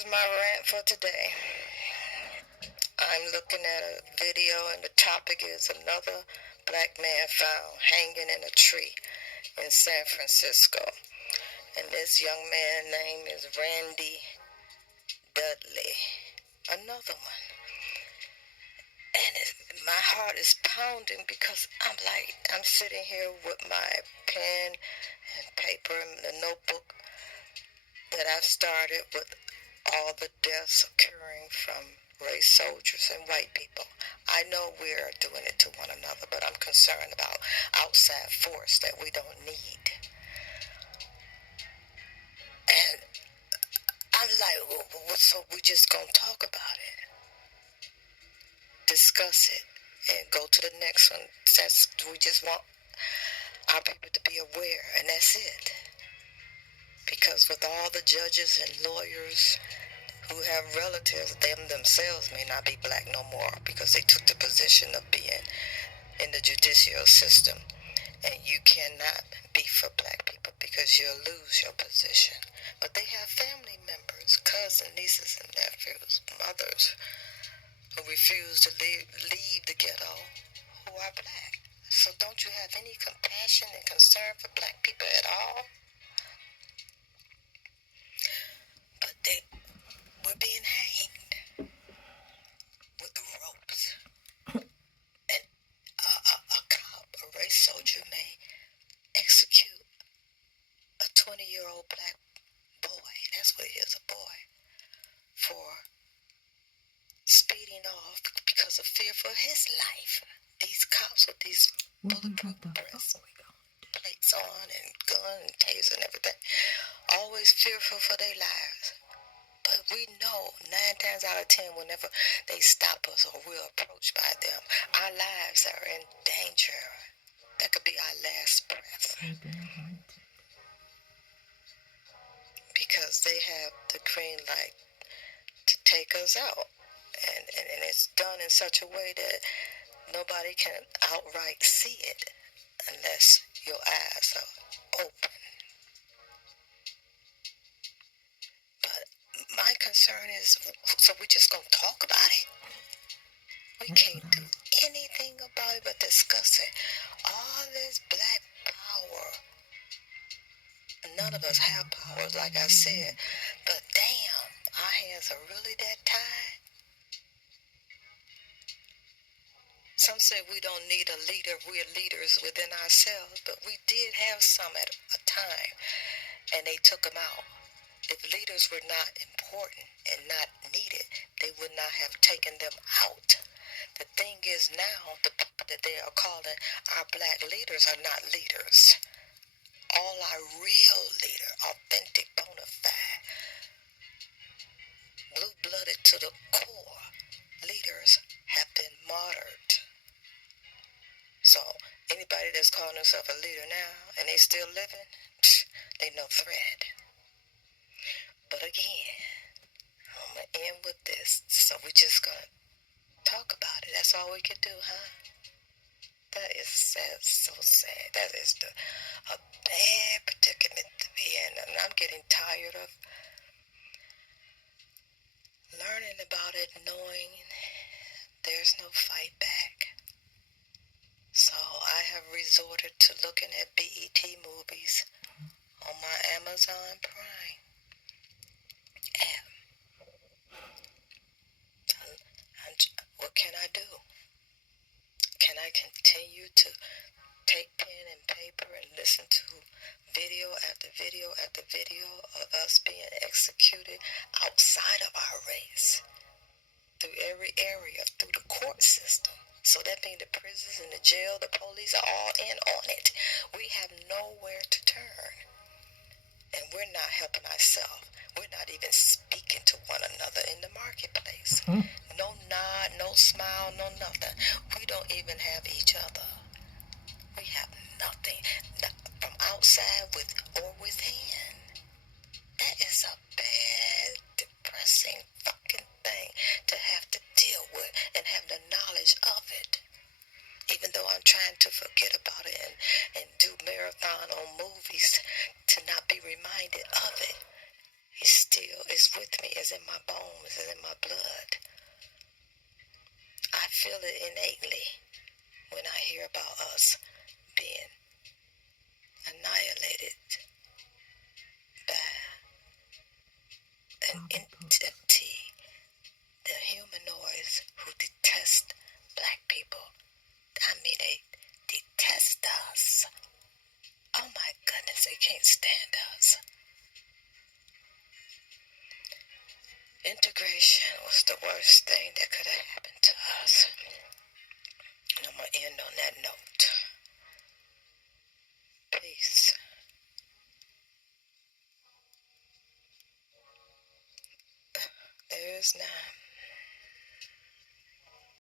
Here's my rant for today. I'm looking at a video and the topic is another black man found hanging in a tree in San Francisco. And this young man's name is Randy Dudley. Another one. And my heart is pounding because I'm sitting here with my pen and paper and the notebook that I've started with all the deaths occurring from race soldiers and white people. I know we're doing it to one another, but I'm concerned about outside force that we don't need. And I'm like, so we just gonna talk about it, discuss it, and go to the next one. We just want our people to be aware, and that's it. Because with all the judges and lawyers who have relatives, them themselves may not be black no more because they took the position of being in the judicial system. And you cannot be for black people because you'll lose your position. But they have family members, cousins, nieces and nephews, mothers who refuse to leave the ghetto who are black. So don't you have any compassion and concern for black people at all? But we're being hanged with the ropes. And a cop, a race soldier may execute a 20-year-old black boy, that's what he is, a boy, for speeding off because of fear for his life. These cops with these bulletproof plates on and gun and taser and everything, always fearful for their lives. But we know 9 times out of 10, whenever they stop us or we're approached by them, our lives are in danger. That could be our last breath. Because they have the green light to take us out. And it's done in such a way that nobody can outright see it unless your eyes are open. But my concern is, so we just gonna talk about it? We can't do anything about it but discuss it. All this black power. None of us have powers, like I said, but damn, our hands are really that tied. Some say we don't need a leader. We're leaders within ourselves, but we did have some at a time, and they took them out. If leaders were not important and not needed, they would not have taken them out. The thing is now, the people that they are calling our black leaders are not leaders. All our real leader, authentic, bona fide, blue-blooded to the core leaders have been martyred. So anybody that's calling themselves a leader now and they still living, they no threat. But again, I'm going to end with this. So we just going to talk about it. That's all we can do, huh? That is sad, so sad. That is a bad predicament to be in. And I'm getting tired of learning about it, knowing there's no fight back. So I have resorted to looking at BET movies on my Amazon Prime app. What can I do? Can I continue to take pen and paper and listen to video after video after video of us being executed outside of our race, through every area, through the court system? So that means the prisons and the jail, the police are all in on it. We have nowhere to turn. And we're not helping ourselves. We're not even speaking to one another in the marketplace. No nod, no smile, no nothing. We don't even have each other. We have nothing from outside or within. That is a bad, depressing fucking thing to have to deal with and have the knowledge of it. Even though I'm trying to forget about it and do marathon on movies to not be reminded of it, it's is with me, is in my bones, is in my blood. I feel it innately when I hear about us being annihilated by an entity, the humanoids who detest black people. I mean, they detest us. Oh my goodness, they can't stand us. Integration was the worst thing that could have happened to us. And I'm going to end on that note. Peace. There is none.